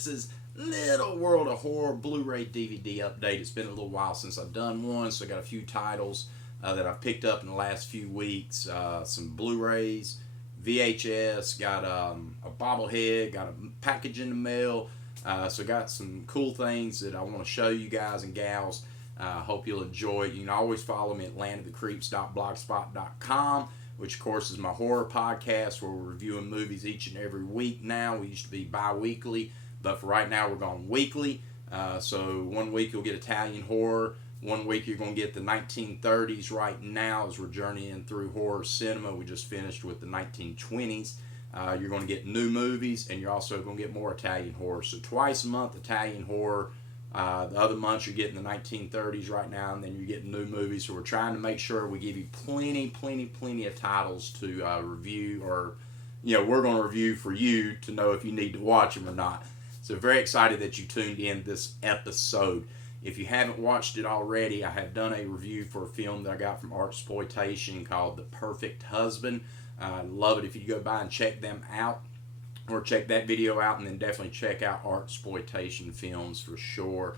Chris's little World of Horror Blu-ray DVD update. It's been a little while since I've done one, so I got a few titles that I've picked up in the last few weeks. Some Blu-rays, VHS, got a bobblehead, got a package in the mail. So got some cool things that I want to show you guys and gals. Hope you'll enjoy it. You can always follow me at landofthecreeps.blogspot.com, which of course is my horror podcast where we're reviewing movies each and every week now. We used to be bi-weekly, but for right now we're going weekly. So one week you'll get Italian horror. One week you're going to get the 1930s right now as we're journeying through horror cinema. We just finished with the 1920s. You're going to get new movies, and you're also going to get more Italian horror. So twice a month, Italian horror. The other months, you're getting the 1930s right now, and then you're getting new movies. So we're trying to make sure we give you plenty of titles to review, or, we're going to review for you to know if you need to watch them or not. So very excited that you tuned in this episode. If you haven't watched it already, I have done a review for a film that I got from Artsploitation called The Perfect Husband. I love it if you go by and check them out, or check that video out, and then definitely check out Artsploitation films for sure.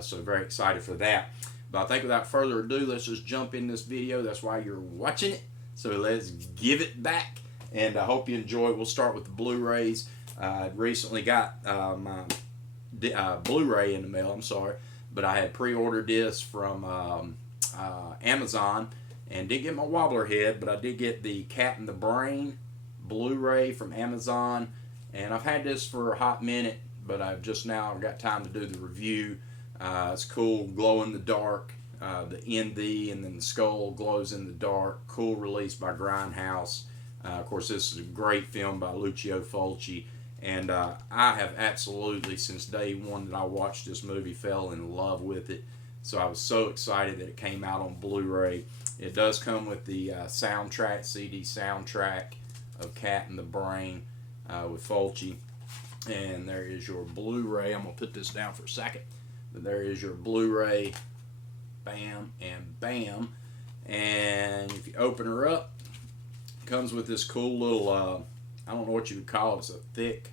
So very excited for that. But I think without further ado, let's just jump in this video. That's why you're watching it. So let's give it back, and I hope you enjoy it. We'll start with the Blu-rays. I recently got my Blu-ray in the mail. But I had pre-ordered this from Amazon. And didn't get my wobbler head, but I did get the Cat in the Brain Blu-ray from Amazon. And I've had this for a hot minute, but I've just now got time to do the review. It's cool, glow in the dark. The ND and then the skull glows in the dark. Cool release by Grindhouse. Of course, this is a great film by Lucio Fulci. And I have absolutely, since day one that I watched this movie, fell in love with it. So I was so excited that it came out on Blu-ray. It does come with the soundtrack, CD soundtrack of Cat in the Brain with Fulci. And there is your Blu-ray. I'm going to put this down for a second. But there is your Blu-ray. Bam and bam. And if you open her up, it comes with this cool little, I don't know what you would call it. It's a thick,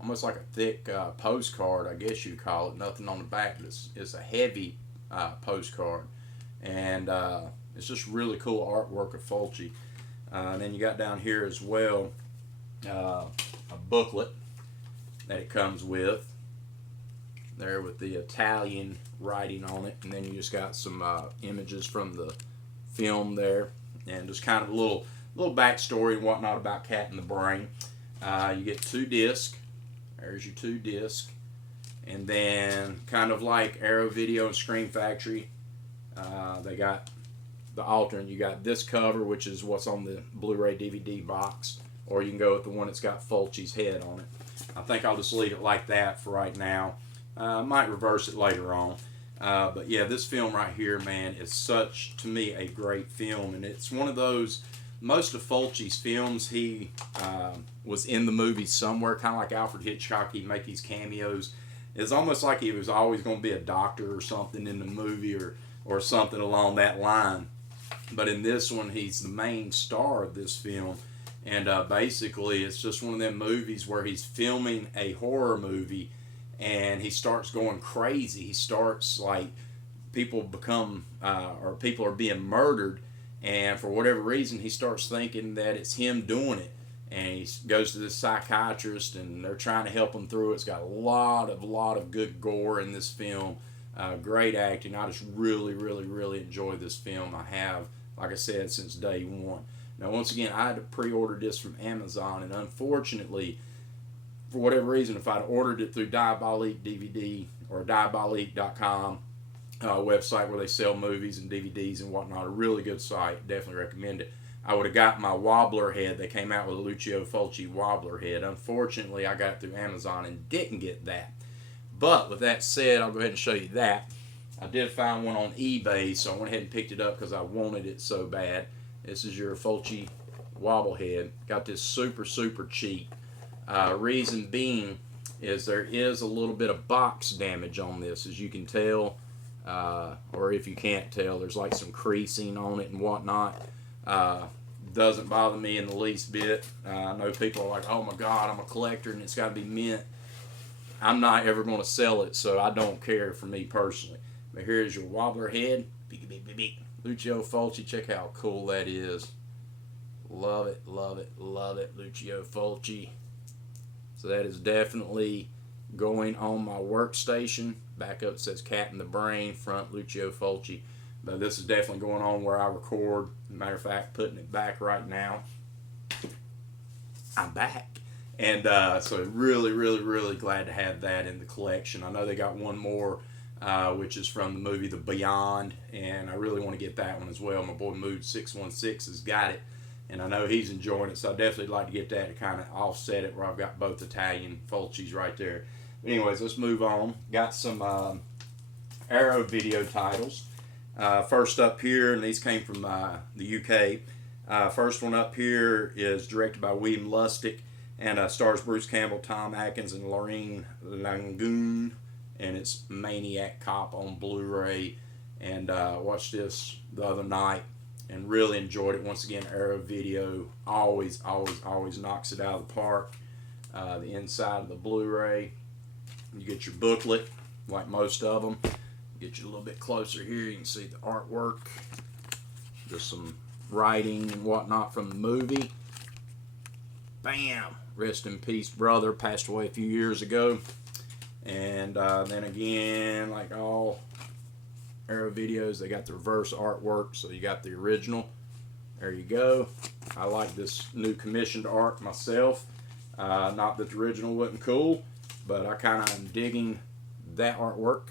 almost like a thick postcard, I guess you'd call it. Nothing on the back, but it's a heavy postcard. And it's just really cool artwork of Fulci. And then you got down here as well a booklet that it comes with. There with the Italian writing on it. And then you just got some images from the film there. And just kind of a little backstory and whatnot about Cat in the Brain. You get 2 discs. There's your 2 discs. And then kind of like Arrow Video and Scream Factory, they got the alternate. You got this cover, which is what's on the Blu-ray DVD box, or you can go with the one that's got Fulci's head on it. I think I'll just leave it like that for right now. Might reverse it later on. But yeah, this film right here, man, is such, to me, a great film. And it's one of those, most of Fulci's films, he was in the movie somewhere, kind of like Alfred Hitchcock. He'd make these cameos. It's almost like he was always going to be a doctor or something in the movie, or something along that line. But in this one, he's the main star of this film. And basically, it's just one of them movies where he's filming a horror movie, and he starts going crazy. He starts, like, people are being murdered, and for whatever reason, he starts thinking that it's him doing it. And he goes to this psychiatrist, and they're trying to help him through it. It's got a lot of good gore in this film. Great acting. I just really enjoy this film. I have, like I said, since day one. Now, once again, I had to pre-order this from Amazon, and unfortunately, for whatever reason, if I'd ordered it through Diabolique DVD or Diabolique.com website where they sell movies and DVDs and whatnot, a really good site, definitely recommend it, I would have got my wobbler head. They came out with a Lucio Fulci wobbler head. Unfortunately, I got it through Amazon and didn't get that. But with that said, I'll go ahead and show you that. I did find one on eBay, so I went ahead and picked it up because I wanted it so bad. This is your Fulci wobblehead. Got this super cheap. Reason being is there is a little bit of box damage on this, as you can tell, or if you can't tell, there's like some creasing on it and whatnot. Doesn't bother me in the least bit. I know people are like, oh my God, I'm a collector and it's got to be mint. I'm not ever going to sell it, so I don't care for me personally. But here's your wobbler head. Beep, beep, beep, beep. Lucio Fulci, check how cool that is. Love it, love it, love it, Lucio Fulci. So that is definitely going on my workstation. Back up it says Cat in the Brain, front Lucio Fulci. But this is definitely going on where I record. Matter of fact, putting it back right now. I'm back. And so really, really, really glad to have that in the collection. I know they got one more, which is from the movie The Beyond, and I really want to get that one as well. My boy Mood 616 has got it, and I know he's enjoying it, so I definitely like to get that to kind of offset it where I've got both Italian Fulcis right there. But anyways, let's move on. Got some Arrow video titles. First up here, and these came from the UK. First one up here is directed by William Lustig, and stars Bruce Campbell, Tom Atkins, and Lorraine Langoon, and it's Maniac Cop on Blu-ray. And watched this the other night and really enjoyed it. Once again, Arrow Video always knocks it out of the park. The inside of the Blu-ray, you get your booklet like most of them. Get you a little bit closer here, you can see the artwork, just some writing and whatnot from the movie. Bam! Rest in peace, brother. Passed away a few years ago. And then again, like all Arrow videos, they got the reverse artwork. So you got the original. There you go. I like this new commissioned art myself. Not that the original wasn't cool, but I kind of am digging that artwork.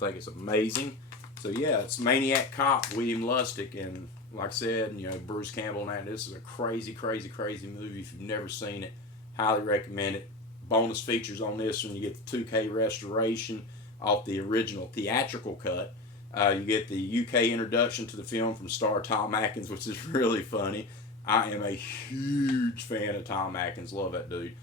I think it's amazing. So yeah, it's Maniac Cop, William Lustig, and like I said, you know, Bruce Campbell. And this is a crazy, crazy, crazy movie. If you've never seen it, highly recommend it. Bonus features on this one: you get the 2K restoration off the original theatrical cut. You get the UK introduction to the film from star Tom Atkins, which is really funny. I am a huge fan of Tom Atkins. Love that dude.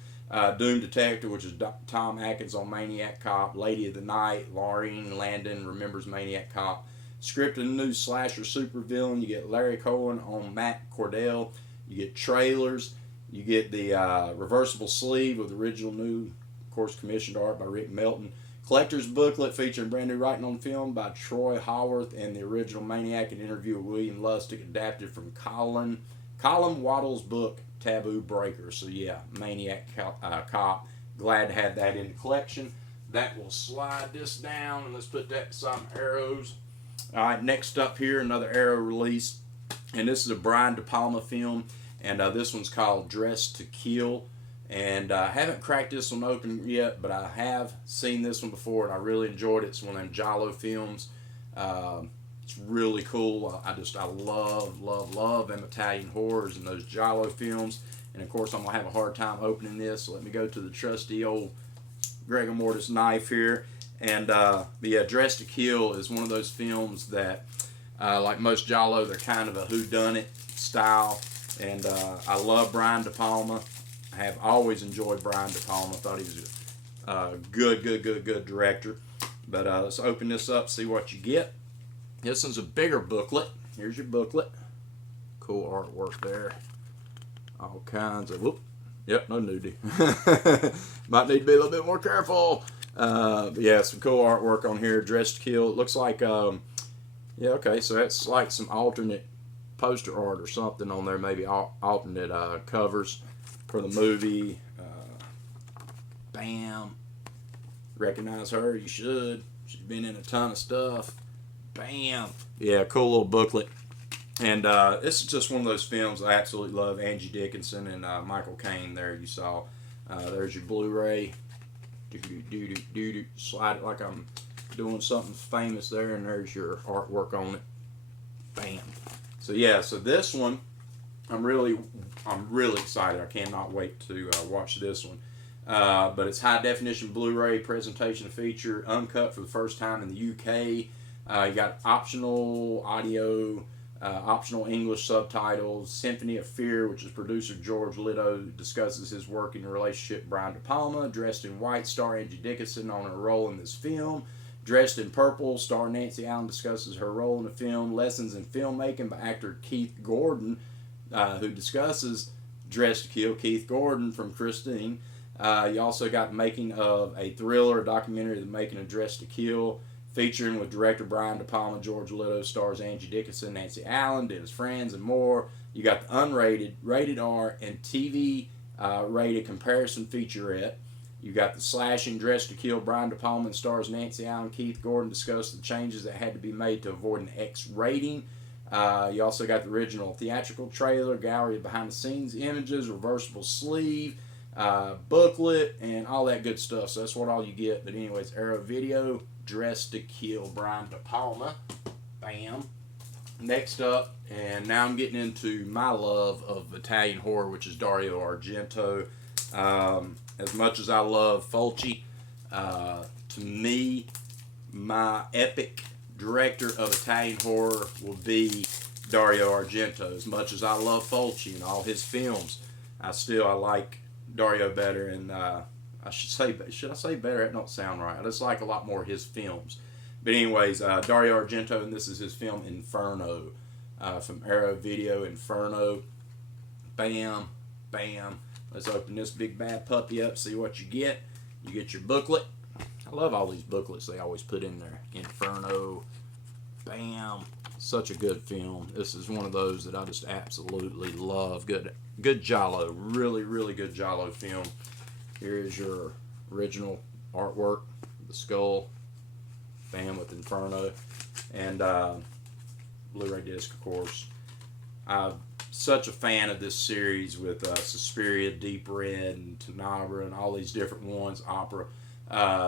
Doom Detective, which is Tom Atkins on Maniac Cop. Lady of the Night, Laureen Landon remembers Maniac Cop. Scripted new slasher supervillain. You get Larry Cohen on Matt Cordell. You get trailers. You get the reversible sleeve with original new, of course, commissioned art by Rick Melton. Collector's booklet featuring brand new writing on film by Troy Haworth, and the original Maniac, an interview with William Lustig, adapted from Colin Waddell's book Taboo Breaker. So yeah, Maniac Cop. Glad to have that in the collection. That will slide this down, and let's put that beside my Arrows. All right, next up here, another Arrow release, and this is a Brian De Palma film, and this one's called Dressed to Kill. And I haven't cracked this one open yet, but I have seen this one before, and I really enjoyed it. It's one of them Giallo films. It's really cool. I love them Italian horrors and those Giallo films. And of course, I'm gonna have a hard time opening this. So let me go to the trusty old Gregor Mortis knife here. And yeah, Dressed to Kill is one of those films that, like most Giallo, they're kind of a whodunit style. And I love Brian De Palma. I have always enjoyed Brian De Palma. I thought he was a good director. But let's open this up, see what you get. This one's a bigger booklet. Here's your booklet. Cool artwork there. All kinds of, whoop. Yep, no nudity. Might need to be a little bit more careful. But yeah, some cool artwork on here. Dressed to Kill. It looks like, yeah, okay, so that's like some alternate poster art or something on there. Maybe alternate covers for the movie. Bam. Recognize her? You should. She's been in a ton of stuff. Bam. Yeah, cool little booklet. And this is just one of those films I absolutely love. Angie Dickinson and Michael Caine there you saw. There's your Blu-ray. Slide it like I'm doing something famous there, and there's your artwork on it. Bam. So yeah, so this one, I'm really excited. I cannot wait to watch this one. But it's high definition Blu-ray presentation feature, uncut for the first time in the UK. You got optional audio, optional English subtitles. Symphony of Fear, which is producer George Lido, discusses his working relationship with Brian De Palma. Dressed in white, star Angie Dickinson on her role in this film. Dressed in purple, star Nancy Allen discusses her role in the film. Lessons in filmmaking by actor Keith Gordon, who discusses Dressed to Kill. Keith Gordon from Christine. You also got the making of a thriller, a documentary, The Making of Dress to Kill, featuring with director Brian De Palma, George Willow, stars Angie Dickinson, Nancy Allen, Dennis Franz, and more. You got the unrated, rated R, and TV rated comparison featurette. You got the slashing Dress to Kill. Brian De Palma and stars Nancy Allen, Keith Gordon discuss the changes that had to be made to avoid an X rating. You also got the original theatrical trailer, gallery of behind-the-scenes images, reversible sleeve, booklet, and all that good stuff. So that's what all you get. But anyways, Arrow Video, Dress to Kill, Brian De Palma. Bam. Next up, and now I'm getting into my love of Italian horror, which is Dario Argento. As much as I love Fulci, to me, my epic director of Italian horror will be Dario Argento. As much as I love Fulci and all his films, I like Dario better, and should I say better? That don't sound right. I just like a lot more of his films. But anyways, Dario Argento, and this is his film Inferno, from Arrow Video. Inferno. Bam, bam. Let's open this big bad puppy up, see what you get. You get your booklet. I love all these booklets they always put in there. Inferno. Bam. Such a good film. This is one of those that I just absolutely love. Good giallo. Really, really good giallo film. Here is your original artwork. The skull. Bam, with Inferno. And Blu-ray disc, of course. I'm such a fan of this series with Suspiria, Deep Red, and Tenebra, and all these different ones, Opera.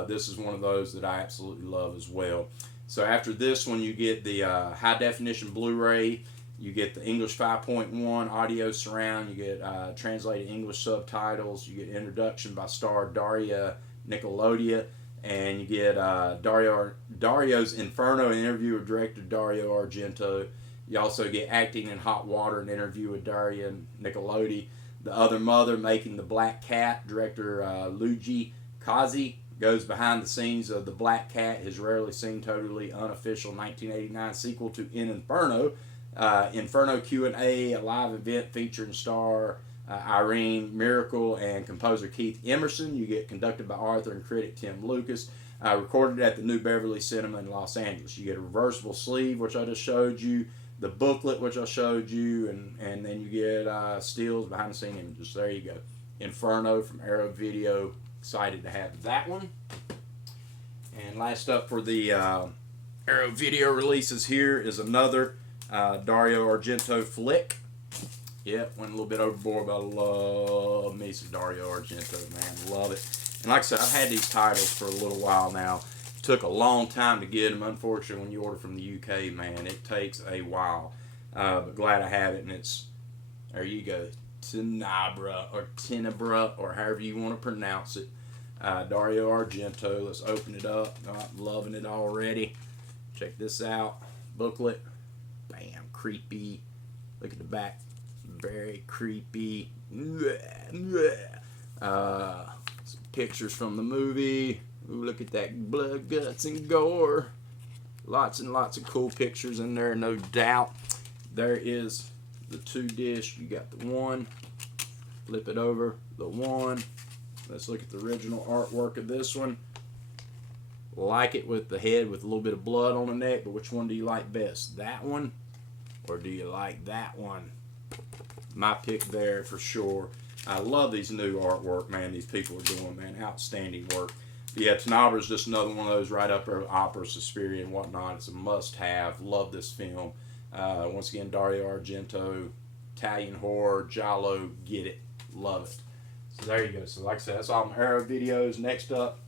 This is one of those that I absolutely love as well. So after this one, you get the high definition Blu-ray. You get the English 5.1 audio surround. You get translated English subtitles. You get introduction by star Daria Nicolodi. And you get Dario's Inferno, an interview with director Dario Argento. You also get Acting in Hot Water, an interview with Daria Nicolodi. The Other Mother, Making the Black Cat, director Luigi Cozzi goes behind the scenes of The Black Cat, his rarely seen, totally unofficial 1989 sequel to In Inferno. Inferno Q&A, a live event featuring star Irene Miracle and composer Keith Emerson. You get conducted by Arthur and critic Tim Lucas. Recorded at the New Beverly Cinema in Los Angeles. You get a reversible sleeve, which I just showed you. The booklet, which I showed you. And then you get stills, behind the scene images. There you go. Inferno from Arrow Video. Excited to have that one. And last up for the Arrow Video releases here is another Dario Argento flick. Yep, went a little bit overboard, but I love me some Dario Argento, man. Love it. And like I said, I've had these titles for a little while now. It took a long time to get them. Unfortunately, when you order from the UK, man, it takes a while. But glad I have it, and it's, there you go, Tenebra, or however you want to pronounce it. Dario Argento. Let's open it up. I'm loving it already. Check this out. Booklet. Bam, creepy. Look at the back. Very creepy. Some pictures from the movie. Ooh, look at that blood, guts, and gore. Lots and lots of cool pictures in there, no doubt. There is the 2 disc. You got the one. Flip it over. The one. Let's look at the original artwork of this one. Like it with the head with a little bit of blood on the neck, but which one do you like best? That one? Or do you like that one? My pick there for sure. I love these new artwork, man. These people are doing, man, outstanding work. But yeah, Tenebra is just another one of those right up there with Opera, Suspiria, and whatnot. It's a must-have. Love this film. Once again, Dario Argento, Italian horror, giallo, get it. Love it. So there you go. So like I said, that's all my Arrow videos. Next up,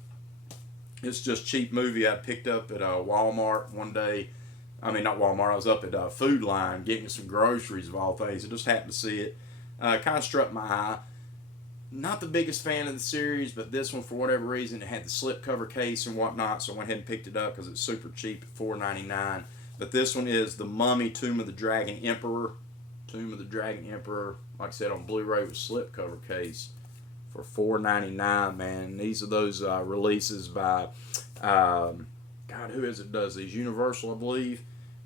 it's just cheap movie I picked up at Walmart one day. I mean, not Walmart. I was up at Food Line getting some groceries of all things. I just happened to see it. Kind of struck my eye. Not the biggest fan of the series, but this one, for whatever reason, it had the slipcover case and whatnot, so I went ahead and picked it up because it's super cheap at $4.99. But this one is The Mummy, Tomb of the Dragon Emperor. Tomb of the Dragon Emperor, like I said, on Blu-ray with slipcover case for $4.99, man. These are those releases by, God, who is it does these? Universal, I believe.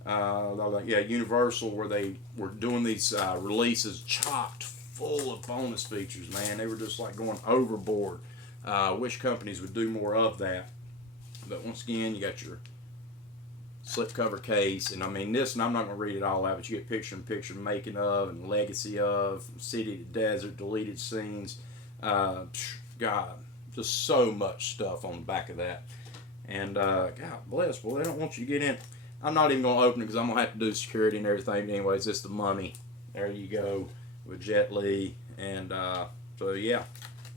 Yeah, Universal, where they were doing these releases chocked full of bonus features, man. They were just like going overboard. I wish companies would do more of that. But once again, you got your slipcover case, and I mean this, and I'm not going to read it all out, but you get picture-in-picture making of and legacy of, from city to desert, deleted scenes. God, just so much stuff on the back of that. And God bless, boy, they don't want you to get in. I'm not even going to open it because I'm going to have to do security and everything. But anyways, it's the Mummy. There you go with Jet Li. And so, yeah,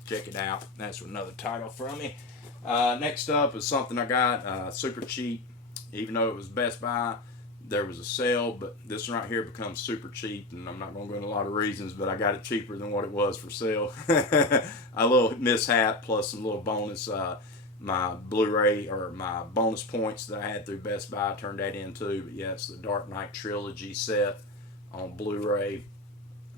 check it out. That's another title from me. Next up is something I got super cheap. Even though it was Best Buy, there was a sale, but this one right here becomes super cheap, and I'm not going to go into a lot of reasons, but I got it cheaper than what it was for sale. A little mishap plus some little bonus, my Blu-ray or my bonus points that I had through Best Buy turned that into. But yeah, it's the Dark Knight Trilogy set on Blu-ray.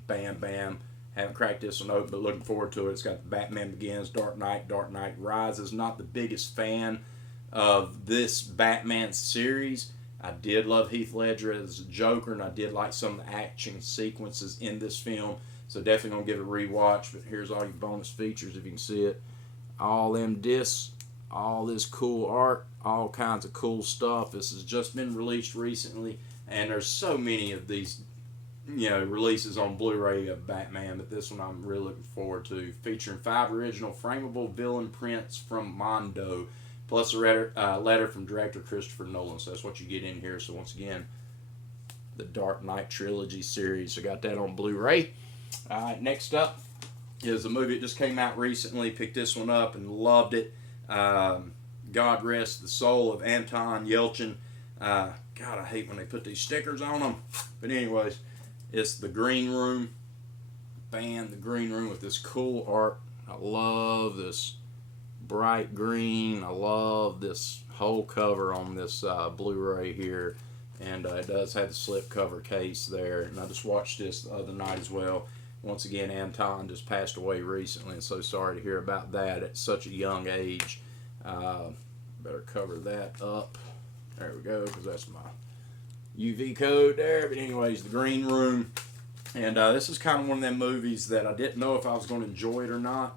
Bam, bam. Haven't cracked this one open, but looking forward to it. It's got the Batman Begins, Dark Knight Rises. Not the biggest fan of this Batman series. I did love Heath Ledger as a Joker, and I did like some of the action sequences in this film. So definitely going to give it a rewatch. But here's all your bonus features if you can see it. All them discs, all this cool art, all kinds of cool stuff. This has just been released recently, and there's so many of these releases on Blu-ray of Batman, but this one I'm really looking forward to. Featuring 5 original frameable villain prints from Mondo, plus a letter from director Christopher Nolan. So that's what you get in here. So once again, the Dark Knight Trilogy series. So got that on Blu-ray. Next up is a movie that just came out recently. Picked this one up and loved it. God Rest the Soul of Anton Yelchin. God, I hate when they put these stickers on them. But anyways, it's The Green Room. Bam, The Green Room with this cool art. I love this bright green. I love this whole cover on this Blu-ray here, and it does have the slip cover case there. And I just watched this the other night as well. Once again, Anton just passed away recently, and so sorry to hear about that at such a young age. Better cover that up. There we go, because that's my UV code there. But anyways, The Green Room, and this is kind of one of them movies that I didn't know if I was going to enjoy it or not.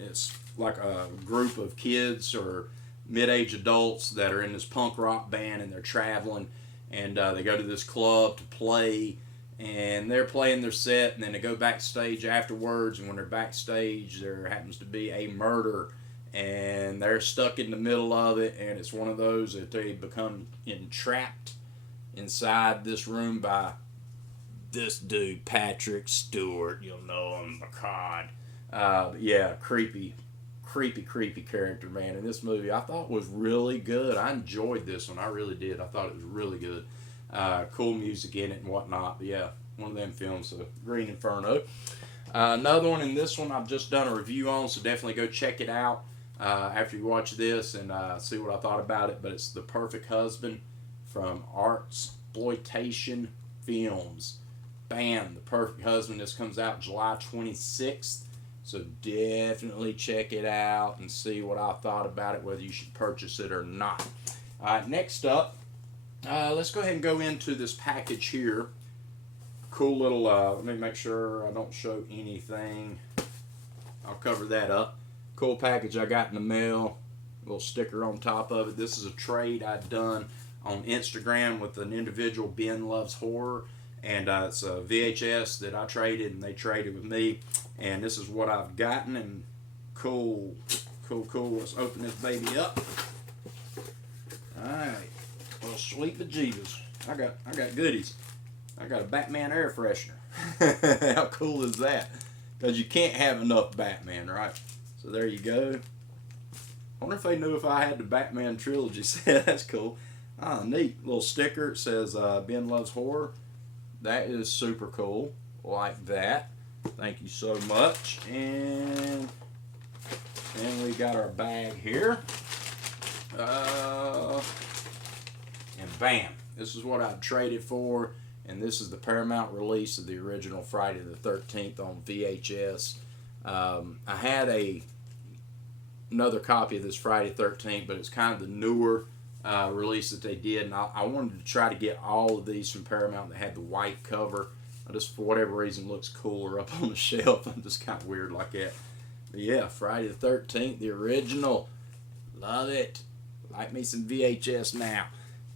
It's like a group of kids or mid-age adults that are in this punk rock band, and they're traveling, and they go to this club to play, and they're playing their set, and then they go backstage afterwards, and when they're backstage there happens to be a murder, and they're stuck in the middle of it, and it's one of those that they become entrapped inside this room by this dude, Patrick Stewart. You'll know him, McCod. Yeah, creepy character, man. And this movie I thought was really good. I enjoyed this one. I really did. I thought it was really good. Cool music in it and whatnot. But yeah, one of them films, so Green Inferno. Another one in this one I've just done a review on, so definitely go check it out after you watch this and see what I thought about it. But it's The Perfect Husband from Artsploitation Films. Bam, The Perfect Husband. This comes out July 26th. So definitely check it out and see what I thought about it, whether you should purchase it or not. Next up, let's go ahead and go into this package here. Cool little, let me make sure I don't show anything. I'll cover that up. Cool package I got in the mail. A little sticker on top of it. This is a trade I'd done on Instagram with an individual, Ben Loves Horror. And it's a VHS that I traded, and they traded with me. And this is what I've gotten, and cool. Let's open this baby up. Alright. Well, sweet bejeebus. I got goodies. I got a Batman Air Freshener. How cool is that? Because you can't have enough Batman, right? So there you go. I wonder if they knew if I had the Batman trilogy set. That's cool. Neat. Little sticker. It says Ben Loves Horror. That is super cool. Like that. Thank you so much. And then we got our bag here. And bam. This is what I traded for. And this is the Paramount release of the original Friday the 13th on VHS. I had another copy of this Friday the 13th, but it's kind of the newer release that they did, and I wanted to try to get all of these from Paramount that had the white cover. I just, for whatever reason, looks cooler up on the shelf. I'm just kind of weird like that. But yeah, Friday the 13th, the original. Love it. Like me some VHS now.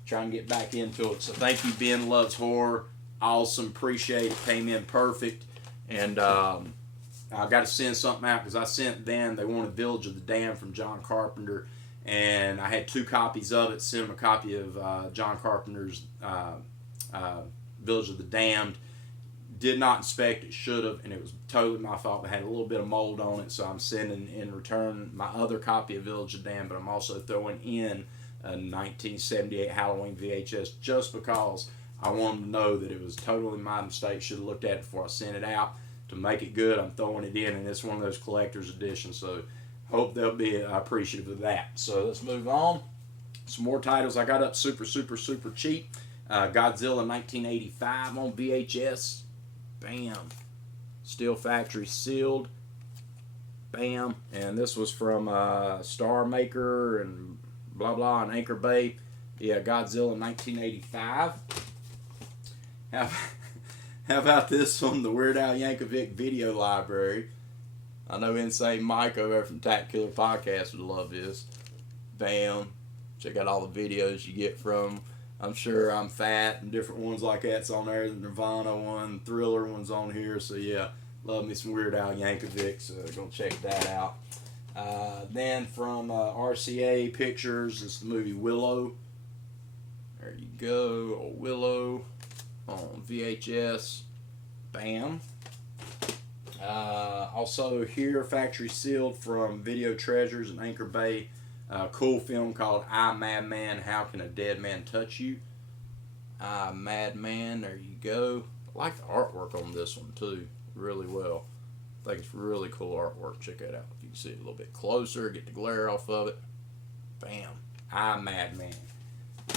Trying to get back into it. So thank you, Ben Loves Horror. Awesome. Appreciate it. Came in perfect. And I got to send something out because I sent them. They wanted Village of the Damned from John Carpenter. And I had 2 copies of it. Sent them a copy of John Carpenter's Village of the Damned. Did not inspect it, should have, and it was totally my fault. It had a little bit of mold on it, so I'm sending in return my other copy of Village of the Damned, but I'm also throwing in a 1978 Halloween VHS just because I want them to know that it was totally my mistake. Should have looked at it before I sent it out. To make it good, I'm throwing it in, and it's one of those collector's editions, so hope they'll be appreciative of that. So let's move on. Some more titles I got up super cheap. Godzilla 1985 on VHS. Bam. Steel factory sealed. Bam. And this was from Star Maker and blah blah and Anchor Bay. Yeah, Godzilla 1985. How about this from the Weird Al Yankovic video library? I know Insane Mike over there from Tack Killer Podcast would love this. Bam. Check out all the videos you get from. I'm sure I'm Fat and different ones like that's on there. The Nirvana one, Thriller one's on here. So yeah, love me some Weird Al Yankovic. So gonna check that out. Then from RCA Pictures, it's the movie Willow. There you go, or Willow on VHS. Bam. Also here, factory sealed from Video Treasures and Anchor Bay. Cool film called I, Madman, How Can a Dead Man Touch You? I, Madman, there you go. I like the artwork on this one too, really well. I think it's really cool artwork. Check that out. If you can see it a little bit closer, get the glare off of it. Bam. I, Madman.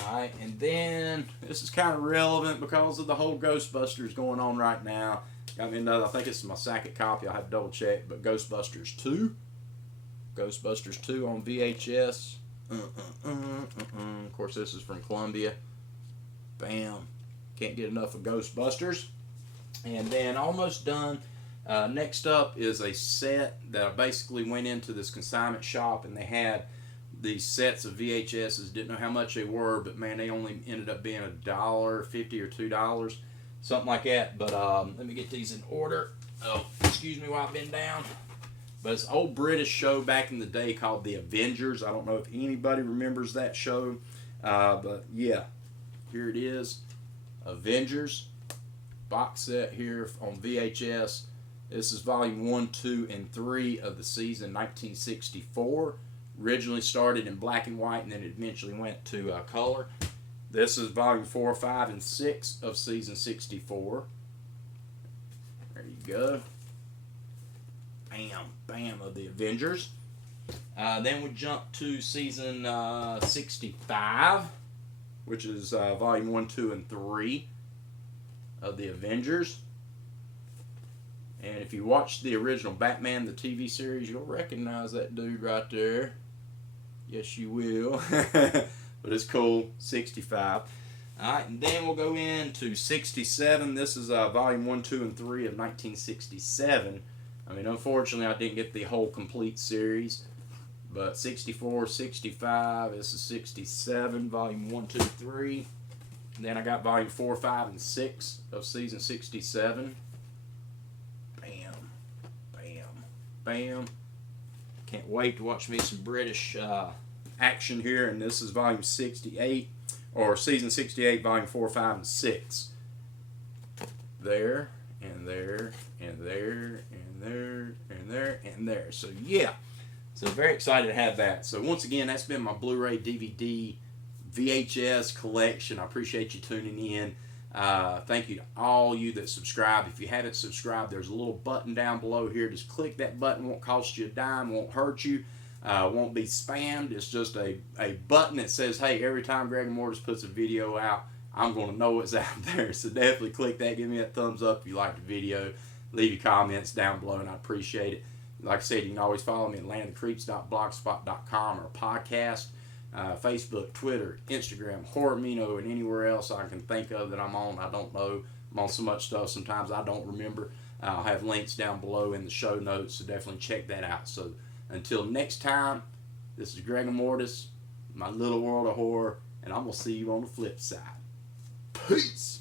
Alright, and then this is kind of relevant because of the whole Ghostbusters going on right now. Got me another, I think it's my second copy, I'll have to double check, but Ghostbusters 2. Ghostbusters 2 on VHS. Of course, this is from Columbia. Bam. Can't get enough of Ghostbusters. And then almost done. Next up is a set that I basically went into this consignment shop and they had these sets of VHSs. Didn't know how much they were, but man, they only ended up being $1.50 or $2, something like that. But let me get these in order. Oh, excuse me while I've been down. But it's an old British show back in the day called The Avengers. I don't know if anybody remembers that show. But yeah, here it is. Avengers. Box set here on VHS. This is volume 1, 2, and 3 of the season 1964. Originally started in black and white and then it eventually went to color. This is volume 4, 5, and 6 of season 64. There you go. Bam, bam, of the Avengers. Then we jump to season 65, which is volume 1, 2, and 3 of the Avengers. And if you watch the original Batman, the TV series, you'll recognize that dude right there. Yes, you will. But it's cool. 65. Alright, and then we'll go into 67. This is volume 1, 2, and 3 of 1967. I mean, unfortunately, I didn't get the whole complete series. But 64, 65, this is 67, volume 1, 2, 3. And then I got volume 4, 5, and 6 of season 67. Bam, bam, bam. Can't wait to watch me some British action here. And this is volume 68, or season 68, volume 4, 5, and 6. There, and there, and there, and there, and there, and there. So yeah, so very excited to have that. So once again, that's been my Blu-ray, DVD, VHS collection. I appreciate you tuning in. Thank you to all you that subscribe. If you haven't subscribed, there's a little button down below here. Just click that button. Won't cost you a dime. Won't hurt you. Won't be spammed. It's just a button that says, hey, every time Greg Mortis puts a video out, I'm going to know it's out there. So definitely click that. Give me that thumbs up if you like the video. Leave your comments down below, and I appreciate it. Like I said, you can always follow me at landofthecreeps.blogspot.com or podcast, Facebook, Twitter, Instagram, Horrormino, and anywhere else I can think of that I'm on. I don't know. on so much stuff. Sometimes I don't remember. I'll have links down below in the show notes, so definitely check that out. So until next time, this is Greg Mortis, my little world of horror, and I'm going to see you on the flip side. Peace!